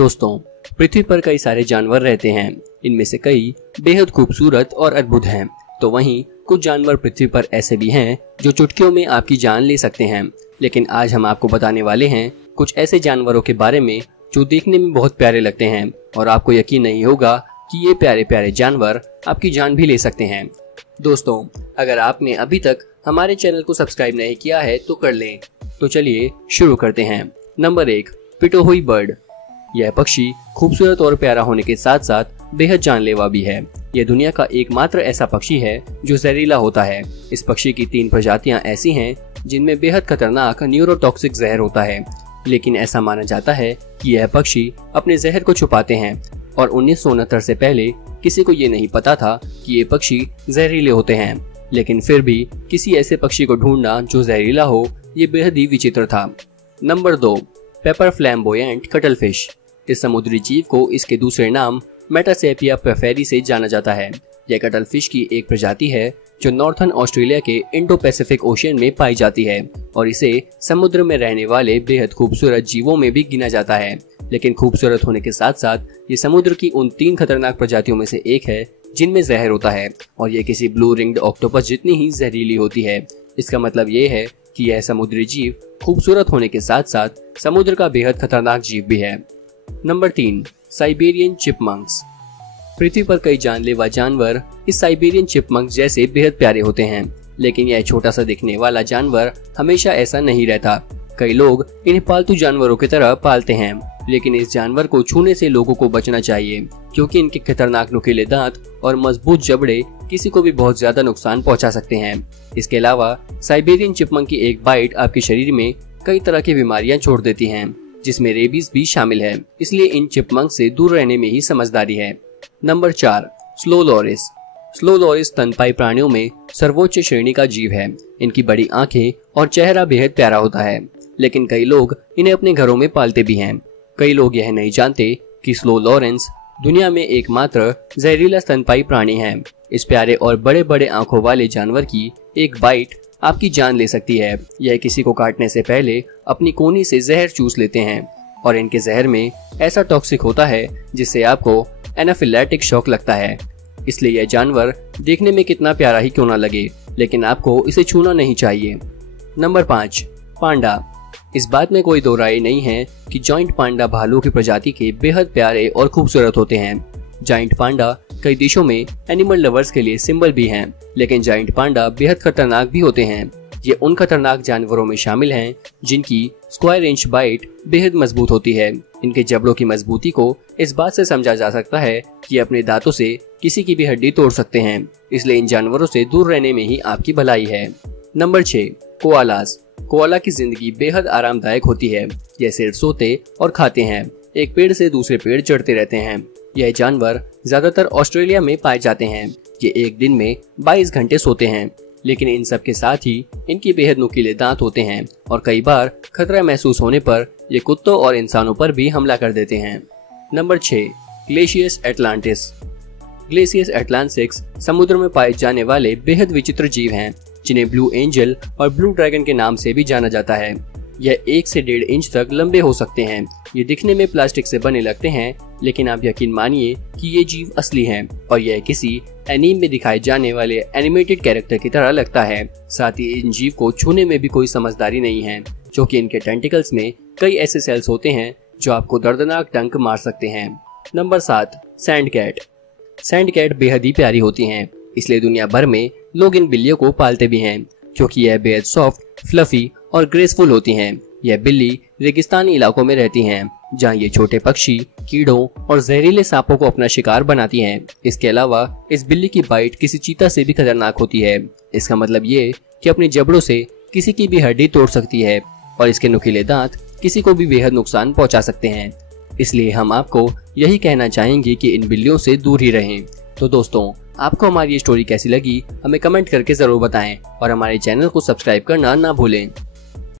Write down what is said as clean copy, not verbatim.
दोस्तों, पृथ्वी पर कई सारे जानवर रहते हैं। इनमें से कई बेहद खूबसूरत और अद्भुत हैं, तो वहीं कुछ जानवर पृथ्वी पर ऐसे भी हैं जो चुटकियों में आपकी जान ले सकते हैं। लेकिन आज हम आपको बताने वाले हैं कुछ ऐसे जानवरों के बारे में जो देखने में बहुत प्यारे लगते हैं और आपको यकीन नहीं होगा कि ये प्यारे प्यारे जानवर आपकी जान भी ले सकते हैं। दोस्तों, अगर आपने अभी तक हमारे चैनल को सब्सक्राइब नहीं किया है तो कर लें। तो चलिए शुरू करते हैं। Number 1, pitohui bird. यह पक्षी खूबसूरत और प्यारा होने के साथ साथ बेहद जानलेवा भी है। यह दुनिया का एकमात्र ऐसा पक्षी है जो जहरीला होता है। इस पक्षी की 3 प्रजातियां ऐसी हैं जिनमें बेहद खतरनाक न्यूरोटॉक्सिक जहर होता है, लेकिन ऐसा माना जाता है कि यह पक्षी अपने जहर को छुपाते हैं और 1969 से पहले किसी को ये नहीं पता था कि ये पक्षी जहरीले होते हैं। लेकिन फिर भी किसी ऐसे पक्षी को ढूंढना जो जहरीला हो, ये बेहद ही विचित्र था। Number 2, paper flamboyant cuttlefish. इस समुद्री जीव को इसके दूसरे नाम मेटासेपिया पेफेरी से जाना जाता है। यह कटलफिश की एक प्रजाति है जो नॉर्थर्न ऑस्ट्रेलिया के इंडो पैसिफिक ओशियन में पाई जाती है और इसे समुद्र में रहने वाले बेहद खूबसूरत जीवों में भी गिना जाता है। लेकिन खूबसूरत होने के साथ साथ ये समुद्र की उन 3 खतरनाक प्रजातियों में से एक है जिनमें जहर होता है और ये किसी ब्लू रिंग्ड ऑक्टोपस जितनी ही जहरीली होती है। इसका मतलब ये है कि यह समुद्री जीव खूबसूरत होने के साथ साथ समुद्र का बेहद खतरनाक जीव भी है। Number 3, Siberian chipmunks. पृथ्वी पर कई जानलेवा जानवर इस साइबेरियन चिपमंक जैसे बेहद प्यारे होते हैं, लेकिन यह छोटा सा दिखने वाला जानवर हमेशा ऐसा नहीं रहता। कई लोग इन्हें पालतू जानवरों की तरह पालते हैं, लेकिन इस जानवर को छूने से लोगों को बचना चाहिए क्योंकि इनके खतरनाक नुकीले दांत और मजबूत जबड़े किसी को भी बहुत ज्यादा नुकसान पहुंचा सकते हैं। इसके अलावा साइबेरियन चिपमंक की एक बाइट आपके शरीर में कई तरह की बीमारियां छोड़ देती हैं, जिसमें रेबीज भी शामिल है। इसलिए इन चिपमंक से दूर रहने में ही समझदारी है। Number 4, slow loris. Slow loris स्तनपायी प्राणियों में सर्वोच्च श्रेणी का जीव है। इनकी बड़ी आंखें और चेहरा बेहद प्यारा होता है, लेकिन कई लोग इन्हें अपने घरों में पालते भी हैं। कई लोग यह नहीं जानते कि स्लो लॉरेंस दुनिया में एकमात्र जहरीला स्तनपायी प्राणी है। इस प्यारे और बड़े बड़े आंखों वाले जानवर की एक बाइट आपकी जान ले सकती है। यह किसी को काटने से पहले अपनी कोनी से जहर चूस लेते हैं और इनके जहर में ऐसा टॉक्सिक होता है जिससे आपको एनाफिलैक्टिक शॉक लगता है। इसलिए यह जानवर देखने में कितना प्यारा ही क्यों ना लगे, लेकिन आपको इसे छूना नहीं चाहिए। नंबर 5, पांडा। इस बात में कोई दो राय नहीं है कि जॉइंट पांडा भालू की प्रजाति के बेहद प्यारे और खूबसूरत होते हैं। जाइंट पांडा कई देशों में एनिमल लवर्स के लिए सिंबल भी हैं, लेकिन जाइंट पांडा बेहद खतरनाक भी होते हैं। ये उन खतरनाक जानवरों में शामिल हैं जिनकी स्क्वायर इंच बाइट बेहद मजबूत होती है। इनके जबड़ों की मजबूती को इस बात से समझा जा सकता है कि अपने दांतों से किसी की भी हड्डी तोड़ सकते हैं। इसलिए इन जानवरों से दूर रहने में ही आपकी भलाई है। Number 6, koalas. कोआला की जिंदगी बेहद आरामदायक होती है। यह सिर्फ सोते और खाते हैं, एक पेड़ से दूसरे पेड़ चढ़ते रहते हैं। यह जानवर ज्यादातर ऑस्ट्रेलिया में पाए जाते हैं। ये एक दिन में 22 घंटे सोते हैं, लेकिन इन सब के साथ ही इनके बेहद नुकीले दांत होते हैं और कई बार खतरा महसूस होने पर ये कुत्तों और इंसानों पर भी हमला कर देते हैं। Number 6, Glaucus atlanticus. Glaucus atlanticus समुद्र में पाए जाने वाले बेहद विचित्र जीव हैं जिन्हें ब्लू एंजल और ब्लू ड्रैगन के नाम से भी जाना जाता है। यह 1 से 1.5 इंच तक लंबे हो सकते हैं। ये दिखने में प्लास्टिक से बने लगते हैं, लेकिन आप यकीन मानिए कि ये जीव असली हैं और यह किसी एनीम में दिखाए जाने वाले एनिमेटेड कैरेक्टर की तरह लगता है। साथ ही इन जीव को छूने में भी कोई समझदारी नहीं है, क्योंकि इनके टेंटिकल्स में कई ऐसे सेल्स होते हैं जो आपको दर्दनाक डंक मार सकते हैं। Number 7, sand cat. Sand cat बेहद ही प्यारी होती हैं, इसलिए दुनिया भर में लोग इन बिल्लियों को पालते भी हैं क्योंकि यह बेहद सॉफ्ट, फ्लफी और ग्रेसफुल होती हैं। यह बिल्ली रेगिस्तानी इलाकों में रहती हैं, जहां ये छोटे पक्षी, कीड़ों और जहरीले सांपों को अपना शिकार बनाती हैं। इसके अलावा इस बिल्ली की बाइट किसी चीता से भी खतरनाक होती है। इसका मतलब ये कि अपने जबड़ों से किसी की भी हड्डी तोड़ सकती है और इसके नुकीले दांत किसी को भी बेहद नुकसान पहुंचा सकते हैं। इसलिए हम आपको यही कहना चाहेंगे कि इन बिल्लियों से दूर ही रहें। तो दोस्तों, आपको हमारी ये स्टोरी कैसी लगी हमें कमेंट करके जरूर बताएं और हमारे चैनल को सब्सक्राइब करना ना भूलें।